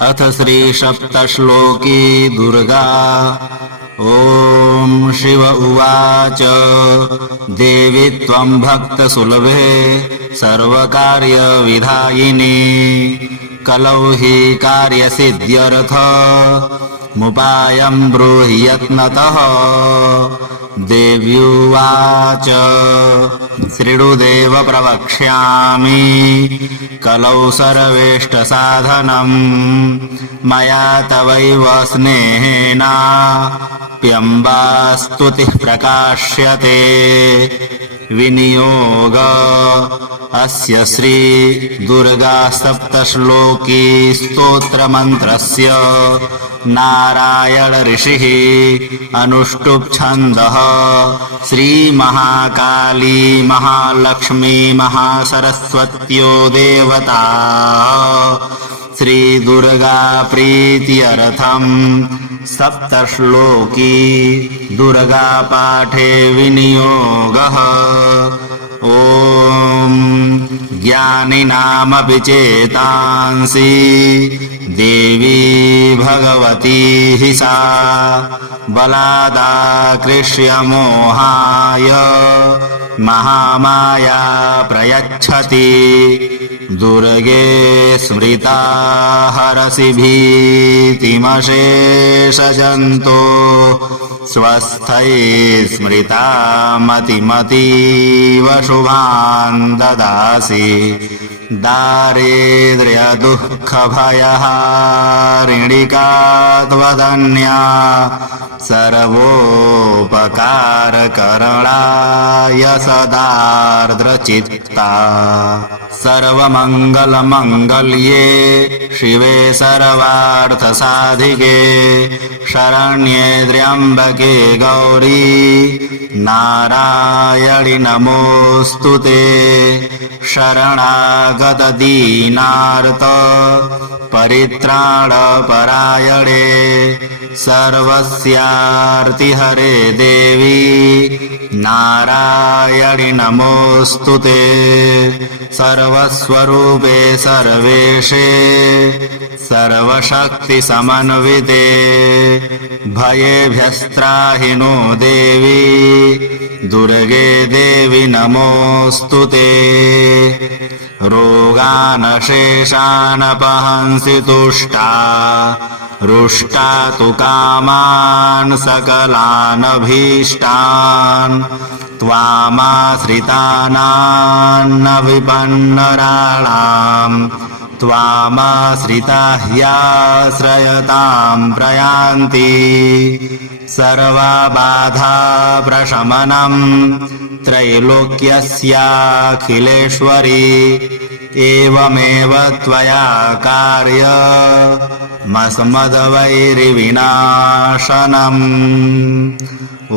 अथ श्रीसप्तश्लोकी दुर्गा। ॐ शिव उवाच देवी त्वं भक्तसुलभे सर्वकार्यविधायिनी कलौ हि कार्यसिद्ध्यर्थमुपायं ब्रूहि यत्नतः। देव्युवाच शृणुदेव प्रवक्ष्यामि कलौ सर्वेष्टसाधनं मया तवैव स्नेहेनाप्यम्बा स्तुतिः प्रकाश्यते। विनियोग अस्य श्री दुर्गा सप्तश्लोकी स्तोत्रमन्त्रस्य नारायण ऋषिः अनुष्टुप् छन्दः। श्रीमहाकाली महालक्ष्मी महासरस्वत्यो देवता श्रीदुर्गा प्रीत्यर्थं सप्तश्लोकी दुर्गा पाठे विनियोगः। ॐ ज्ञानिनामपि चेतांसि देवी भगवती हि सा बलादाकृष्य मोहाय महामाया प्रयच्छति। दुर्गे स्मृता हरसि भीतिमशेषजन्तो स्वस्थै स्मृता मतिमतीव शुभान् ददासि। दारिद्र्यदुःखभयहारिणिका त्वदन्या सर्वोपकारकरणाय सदार्द्रचित्ता। सर्वमङ्गलमङ्गल्ये शिवे सर्वार्थसाधिके शरण्ये त्र्यम्बके गौरी नारायणि नमोऽस्तु ते। शरणागत दीनार्त परित्राणपरायणे सर्वस्यार्तिहरे देवी नारायणि नमोऽस्तु ते। सर्वस्वरूपे सर्वेशे सर्वशक्तिसमन्विते भयेभ्यस्त्राहि नो देवी दुर्गे देवी नमोऽस्तु ते। रोगानशेषानपहंसि तुष्टा रुष्टा तु कामान् सकलानभीष्टान् त्वामाश्रितानान्न विपन्नराणां त्वामाश्रिता ह्याश्रयतां प्रयान्ति। सर्वबाधा प्रशमनं त्रैलोक्यस्याखिलेश्वरी एवमेव त्वया कार्यमस्मद्वैरिविनाशनम्। ॐ